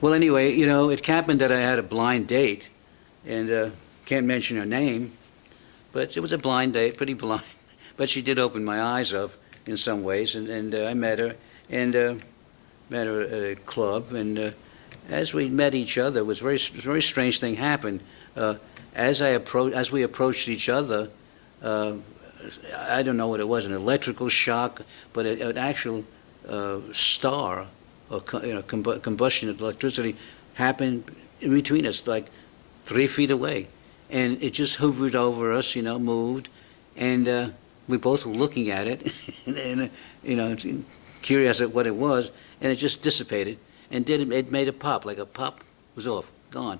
Well, anyway, you know, it happened that I had a blind date, and can't mention her name, but it was a blind date, pretty blind. But she did open my eyes up in some ways, and I met her, and met her at a club, and as we met each other, it was very strange thing happened. As we approached each other, uh, I don't know what it was, an electrical shock, but an actual star, or combustion of electricity, happened in between us, like 3 feet away, and it just hovered over us, you know, moved, and we both were looking at it, and you know, curious at what it was, and it just dissipated, and it made a pop, like a pop was off, gone.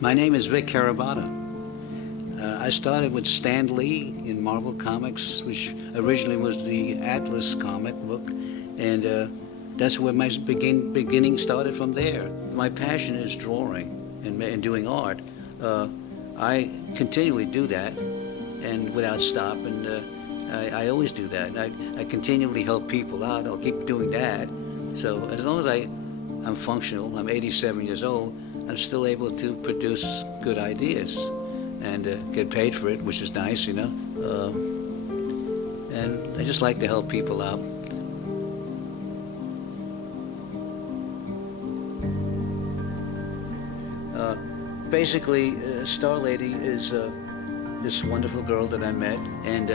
My name is Vic Carrabotta. I started with Stan Lee in Marvel Comics, which originally was the Atlas comic book, and that's where my beginning started from there. My passion is drawing and doing art. I continually do that, and without stop, and I always do that. I continually help people out. I'll keep doing that. So as long as I'm functional, I'm 87 years old, I'm still able to produce good ideas and get paid for it, which is nice, you know. And I just like to help people out. Basically, Starlady is this wonderful girl that I met, and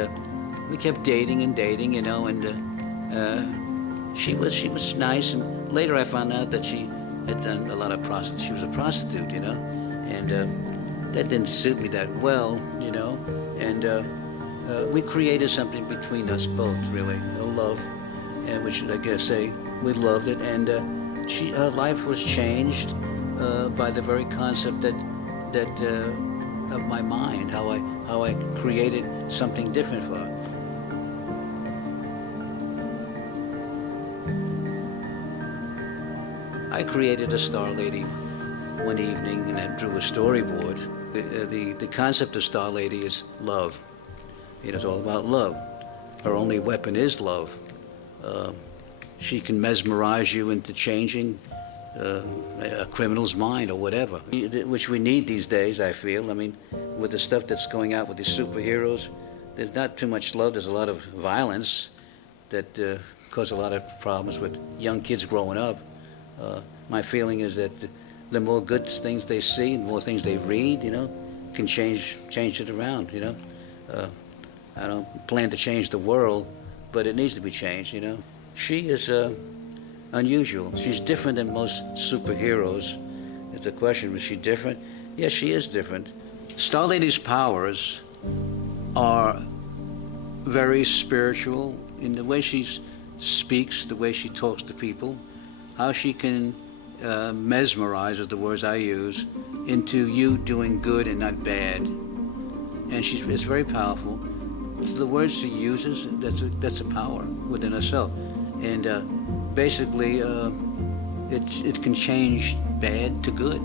we kept dating and dating, you know, and she was nice, and later I found out that she had done a lot of prostitution. She was a prostitute, you know, and that didn't suit me that well, you know, and we created something between us both, really, a love, and which I guess we loved it, and her life was changed by the very concept that of my mind, how I created something different for her. I created a Starlady one evening, and I drew a storyboard. The concept of Starlady is love. You know, it's all about love. Her only weapon is love. She can mesmerize you into changing a criminal's mind or whatever, which we need these days, I feel. I mean, with the stuff that's going out with these superheroes, there's not too much love. There's a lot of violence that cause a lot of problems with young kids growing up. My feeling is that the more good things they see and more things they read, you know, can change it around, you know. I don't plan to change the world, but it needs to be changed, you know. She is unusual. She's different than most superheroes. It's a question, is she different? Yes, she is different. Starlady's powers are very spiritual in the way she speaks, the way she talks to people, how she can mesmerize, is the words I use, into you doing good and not bad. And it's very powerful. It's the words she uses, that's a power within herself. And basically, it can change bad to good.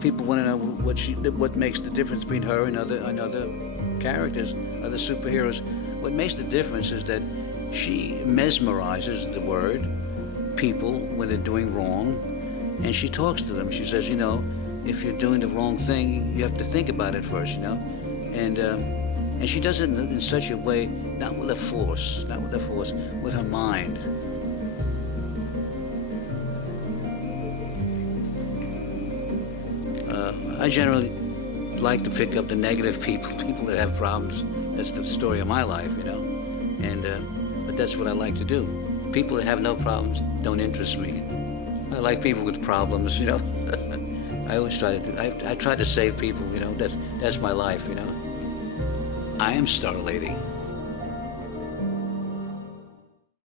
People want to know what makes the difference between her and other characters, other superheroes. What makes the difference is that she mesmerizes, the word, people when they're doing wrong, and she talks to them. She says, you know, if you're doing the wrong thing, you have to think about it first, you know, and she does it in such a way, not with a force, with her mind. I generally like to pick up the negative people that have problems. That's the story of my life, you know. And but that's what I like to do. People that have no problems don't interest me. I like people with problems, you know. I always try to I try to save people, you know. That's my life, you know. I am Starlady.